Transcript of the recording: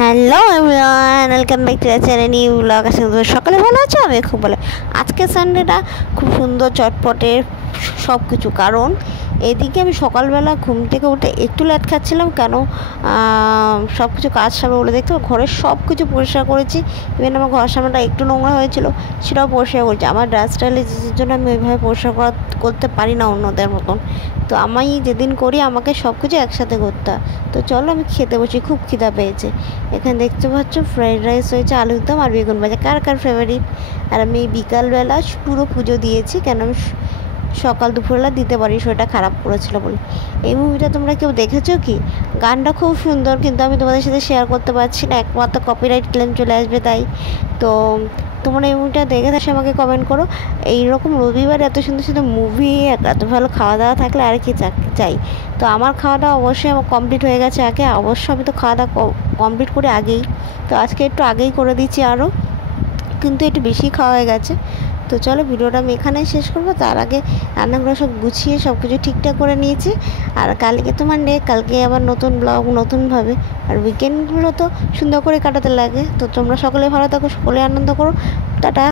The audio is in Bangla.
Hello everyone, welcome back to the channel new blog. আজকে সকালে ভালো আছো? আমি খুব ভালো। আজকে সানডেটা খুব সুন্দর চটপটে সব কিছু, কারণ এদিকে আমি সকালবেলা ঘুম থেকে উঠে একটু লেট খাচ্ছিলাম, কেন সব কিছু কাজ সারবো বলে। দেখতে ঘরের সব কিছু পরিষ্কার করেছি। ইভেন আমার ঘর সামনেটা একটু নোংরা হয়েছিল, সেটাও পরিষ্কার করেছি। আমার ডাস্ট অ্যালার্জির জন্য আমি ওইভাবে পরিষ্কার করতে পারি না অন্যদের মতন। তো আমি যেদিন করি আমাকে সব কিছু একসাথে করতে হয়। তো চলো আমি খেতে বসি, খুব খিদা পেয়েছে। এখানে দেখতে পাচ্ছ ফ্রাইড রাইস হয়েছে, আলুর দম আর বেগুন ভাজা, কার কার ফেভারিট। আর আমি বিকালবেলা পুরো পুজো দিয়েছি, কেন আমি সকাল দুপুরবেলা দিতে পারি, শরীরটা খারাপ করেছিল বলে। এই মুভিটা তোমরা কেউ দেখেছো কি? গানটা খুব সুন্দর, কিন্তু আমি তোমাদের সাথে শেয়ার করতে পারছি না, একমাত্র কপিরাইট ক্লেম চলে আসবে তাই। তো তোমরা এই মুভিটা দেখে থাকলে আমাকে কমেন্ট করো। এইরকম রবিবার এত সুন্দর সুন্দর মুভি, এত ভালো খাওয়া দাওয়া থাকলে আর কি চাই। তো আমার খাওয়া দাওয়া অবশ্যই আমার কমপ্লিট হয়ে গেছে আগে, অবশ্যই আমি তো খাওয়া দাওয়া কমপ্লিট করে আগেই, তো আজকে একটু আগেই করে দিচ্ছি আরও, কিন্তু একটু বেশি খাওয়া হয়ে গেছে। তো চলো ভিডিওটা আমি এখানেই শেষ করবো। তার আগে রান্নাগুলো সব গুছিয়ে সব কিছু ঠিকঠাক করে নিয়েছি। আর কালকে তো মানডে, কালকে আবার নতুন ব্লগ নতুনভাবে। আর উইকেন্ডগুলো তো সুন্দর করে কাটাতে লাগে। তো তোমরা সকলে ভালো থাকো, সকলে আনন্দ করো। টাটা।